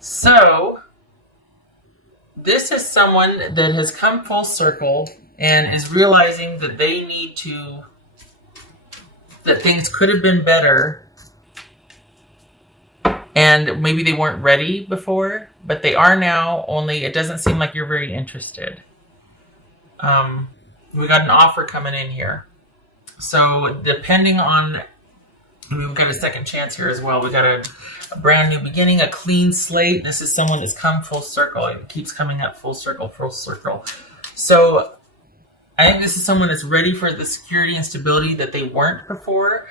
So this is someone that has come full circle and is realizing that they need to, that things could have been better. And maybe they weren't ready before, but they are now, only it doesn't seem like you're very interested. We got an offer coming in here. So depending on, we've got a second chance here as well. We got a brand new beginning, a clean slate. This is someone that's come full circle. It keeps coming up full circle, full circle. So I think this is someone that's ready for the security and stability that they weren't before.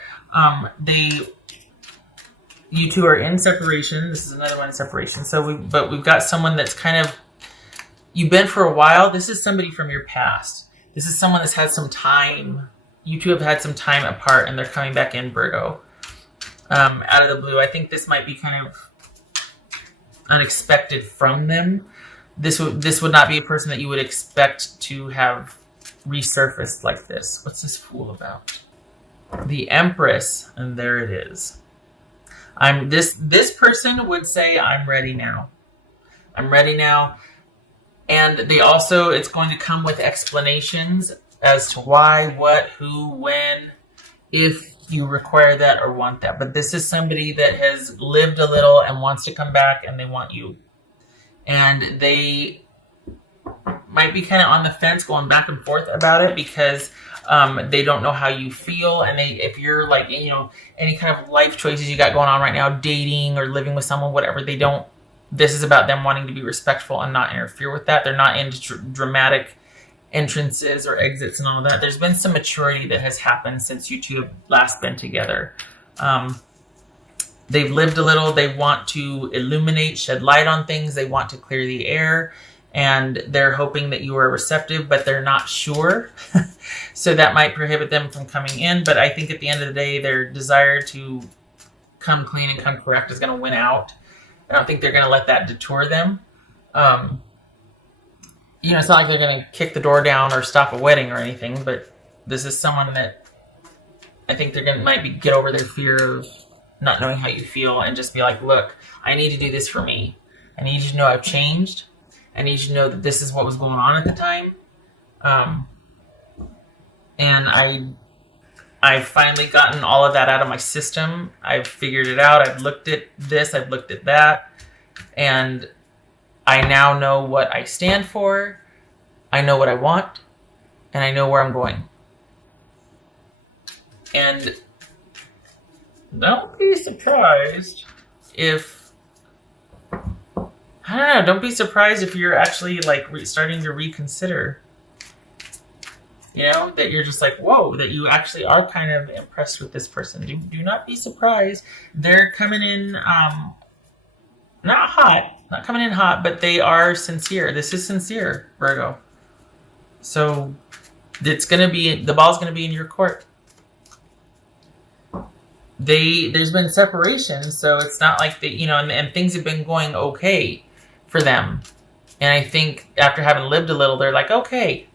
You two are in separation. This is another one in separation. But we've got someone that's kind of, you've been for a while. This is somebody from your past. This is someone that's had some time. You two have had some time apart, and they're coming back in, Virgo. Out of the blue. I think this might be kind of unexpected from them. This would not be a person that you would expect to have resurfaced like this. What's this fool about? The Empress, and there it is. This person would say, I'm ready now. I'm ready now. And they also, it's going to come with explanations as to why, what, who, when, if you require that or want that. But this is somebody that has lived a little and wants to come back, and they want you. And they might be kind of on the fence, going back and forth about it, because they don't know how you feel. And if you're like, any kind of life choices you got going on right now, dating or living with someone, whatever, this is about them wanting to be respectful and not interfere with that. They're not into dramatic entrances or exits and all that. There's been some maturity that has happened since you two have last been together. They've lived a little. They want to illuminate, shed light on things. They want to clear the air, and they're hoping that you are receptive, but they're not sure. So that might prohibit them from coming in. But I think at the end of the day, their desire to come clean and come correct is going to win out. I don't think they're going to let that detour them. It's not like they're going to kick the door down or stop a wedding or anything, but this is someone that I think they're going to get over their fear of not knowing how you feel and just be like, look, I need to do this for me. I need you to know I've changed. I need you to know that this is what was going on at the time. And I've finally gotten all of that out of my system. I've figured it out. I've looked at this. I've looked at that. And I now know what I stand for. I know what I want. And I know where I'm going. And don't be surprised if, don't be surprised if you're actually starting to reconsider. That you're just like, whoa, that you actually are kind of impressed with this person. Do not be surprised. They're coming in, not coming in hot, but they are sincere. This is sincere, Virgo. So the ball's going to be in your court. There's been separation, so it's not like and things have been going okay for them. And I think after having lived a little, they're like, okay,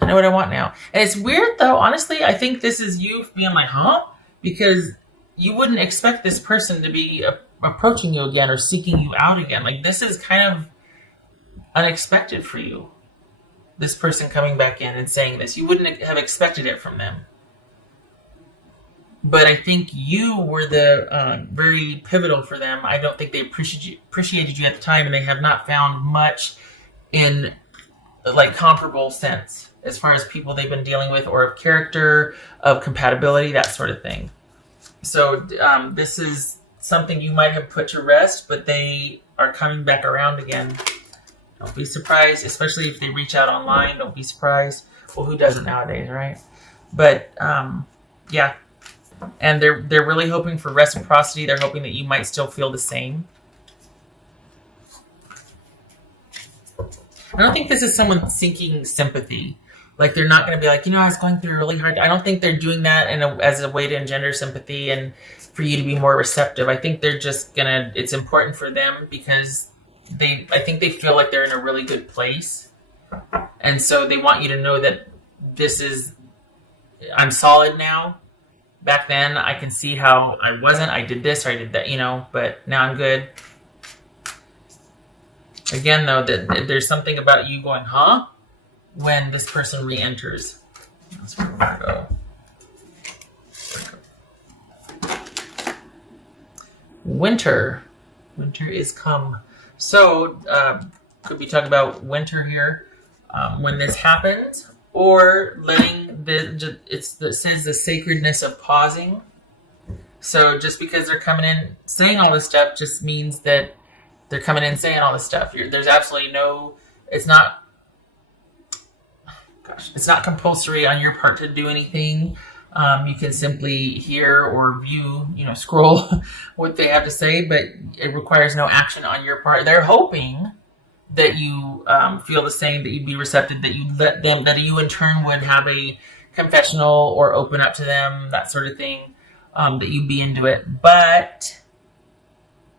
I know what I want now. And it's weird though, honestly, I think this is you being like, huh? Because you wouldn't expect this person to be approaching you again or seeking you out again. Like, this is kind of unexpected for you. This person coming back in and saying this. You wouldn't have expected it from them. But I think you were the very pivotal for them. I don't think they appreciated you at the time, and they have not found much in comparable sense as far as people they've been dealing with, or of character, of compatibility, that sort of thing. So this is something you might have put to rest, but they are coming back around again. Don't be surprised, especially if they reach out online. Don't be surprised. Well, who doesn't nowadays, right? But yeah. And they're really hoping for reciprocity. They're hoping that you might still feel the same. I don't think this is someone seeking sympathy. Like, they're not going to be like, I was going through a really hard. I don't think they're doing that as a way to engender sympathy and for you to be more receptive. I think they're just it's important for them because I think they feel like they're in a really good place. And so they want you to know that I'm solid now. Back then, I can see how I wasn't. I did this or I did that, but now I'm good. Again, though, that there's something about you going, huh? When this person re-enters. That's for Virgo. Winter. Winter is come. So, could be talking about winter here when this happens, or letting it says the sacredness of pausing. So just because they're coming in saying all this stuff just means that they're coming in saying all this stuff. There's absolutely no, it's not compulsory on your part to do anything. You can simply hear or view, scroll what they have to say, but it requires no action on your part. They're hoping that you feel the same, that you'd be receptive, that you let them, that you in turn would have a confessional or open up to them, that sort of thing, that you'd be into it, but,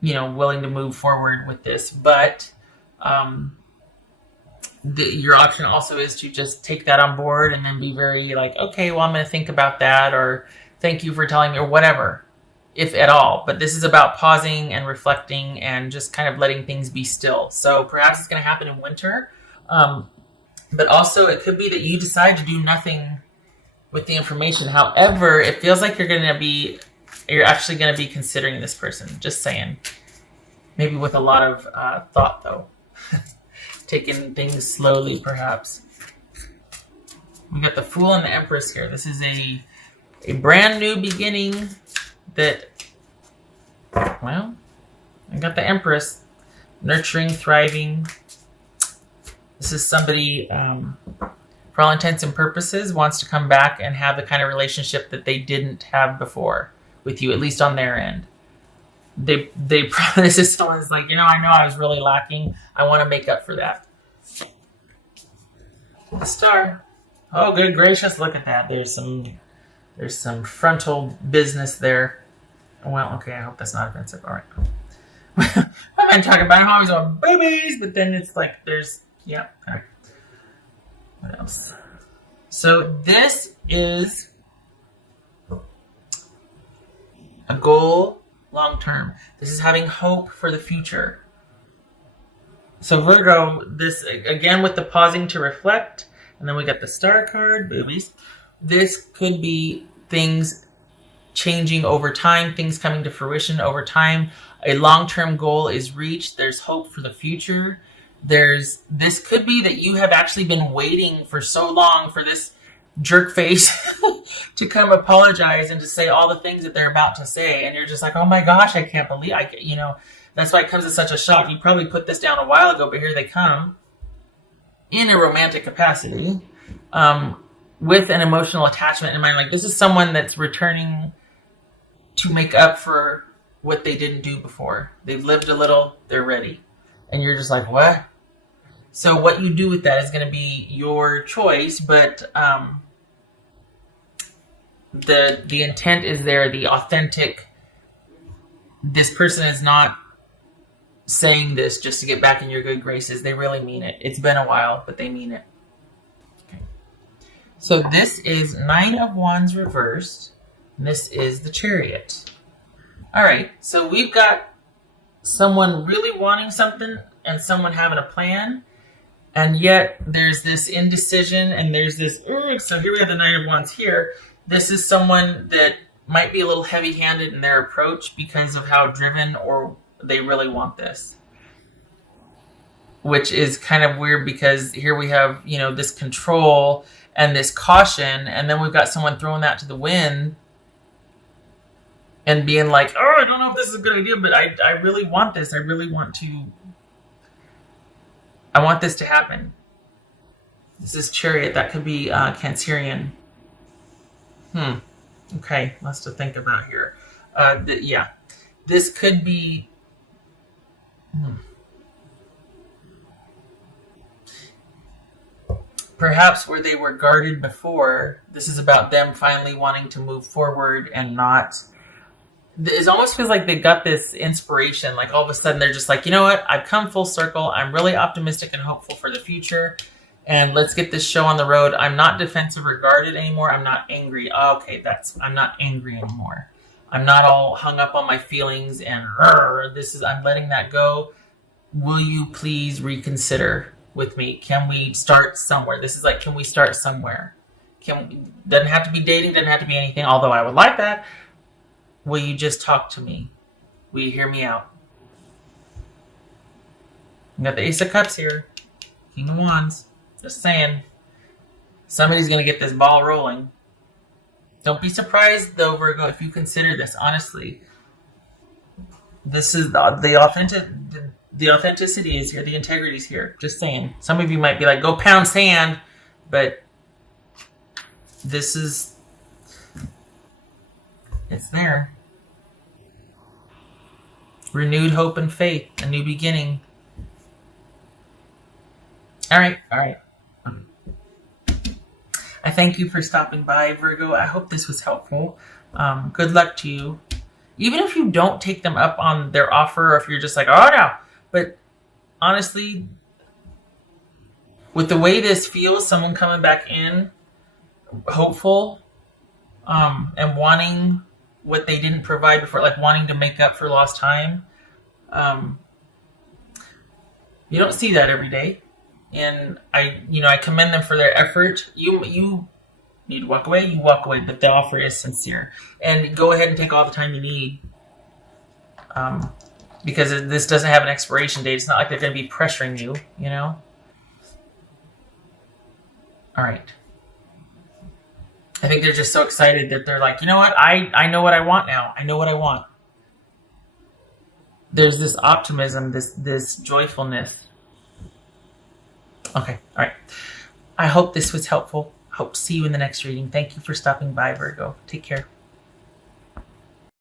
willing to move forward with this. But your option also is to just take that on board and then be very like, okay, well, I'm going to think about that, or thank you for telling me, or whatever, if at all. But this is about pausing and reflecting and just kind of letting things be still. So perhaps it's going to happen in winter. But also it could be that you decide to do nothing with the information. However, it feels like you're actually going to be considering this person. Just saying. Maybe with a lot of thought, though. Taking things slowly, perhaps. We got the Fool and the Empress here. This is a brand new beginning that, well, I got the Empress. Nurturing, thriving. This is somebody, for all intents and purposes, wants to come back and have the kind of relationship that they didn't have before with you, at least on their end. This is someone's like, I know I was really lacking. I want to make up for that. The Star. Oh, good gracious! Look at that. There's some frontal business there. Well, okay. I hope that's not offensive. All right. I've been talking about how I always want babies, but then it's like yeah. All right. What else? So this is a goal. Long term. This is having hope for the future. So Virgo, this again with the pausing to reflect, and then we got the Star card, boobies. This could be things changing over time, things coming to fruition over time. A long-term goal is reached. There's hope for the future. This could be that you have actually been waiting for so long for this jerk face to come apologize and to say all the things that they're about to say, and you're just like, oh my gosh, I can't believe that's why it comes as such a shock. You probably put this down a while ago, but here they come in a romantic capacity, with an emotional attachment in mind. Like, this is someone that's returning to make up for what they didn't do before. They've lived a little, they're ready, and you're just like, what? So what you do with that is going to be your choice, but the intent is there, the authentic, this person is not saying this just to get back in your good graces. They really mean it. It's been a while, but they mean it. Okay. So this is 9 of Wands reversed, and this is the Chariot. All right, so we've got someone really wanting something and someone having a plan. And yet there's this indecision and there's this, so here we have the 9 of Wands here. This is someone that might be a little heavy-handed in their approach because of how driven or they really want this. Which is kind of weird because here we have, this control and this caution, and then we've got someone throwing that to the wind and being like, oh, I don't know if this is a good idea, but I really want this. I want this to happen. This is Chariot. That could be Cancerian. Okay, lots to think about here. Yeah. This could be... Perhaps where they were guarded before, this is about them finally wanting to move forward and not... It almost feels like they got this inspiration. Like all of a sudden they're just like, you know what? I've come full circle. I'm really optimistic and hopeful for the future. And let's get this show on the road. I'm not defensive or guarded anymore. I'm not angry. Okay, I'm not angry anymore. I'm not all hung up on my feelings and I'm letting that go. will you please reconsider with me? Can we start somewhere? This is like, can we start somewhere? Doesn't have to be dating, doesn't have to be anything, although I would like that. Will you just talk to me? Will you hear me out? We got the Ace of Cups here. King of Wands. Just saying. Somebody's going to get this ball rolling. Don't be surprised, though, Virgo, if you consider this, honestly. This is the authenticity is here. The integrity is here. Just saying. Some of you might be like, go pound sand. But this is... it's there. Renewed hope and faith. A new beginning. All right. I thank you for stopping by, Virgo. I hope this was helpful. Good luck to you. Even if you don't take them up on their offer, or if you're just like, oh no. But honestly, with the way this feels, someone coming back in, hopeful, and wanting what they didn't provide before, like wanting to make up for lost time. You don't see that every day. And I commend them for their effort. You need to walk away, you walk away, but the offer is sincere. And go ahead and take all the time you need. Because this doesn't have an expiration date. It's not like they're going to be pressuring you, you know? All right. I think they're just so excited that they're like, you know what? I know what I want now. I know what I want. There's this optimism, this joyfulness. Okay, all right. I hope this was helpful. Hope to see you in the next reading. Thank you for stopping by, Virgo. Take care.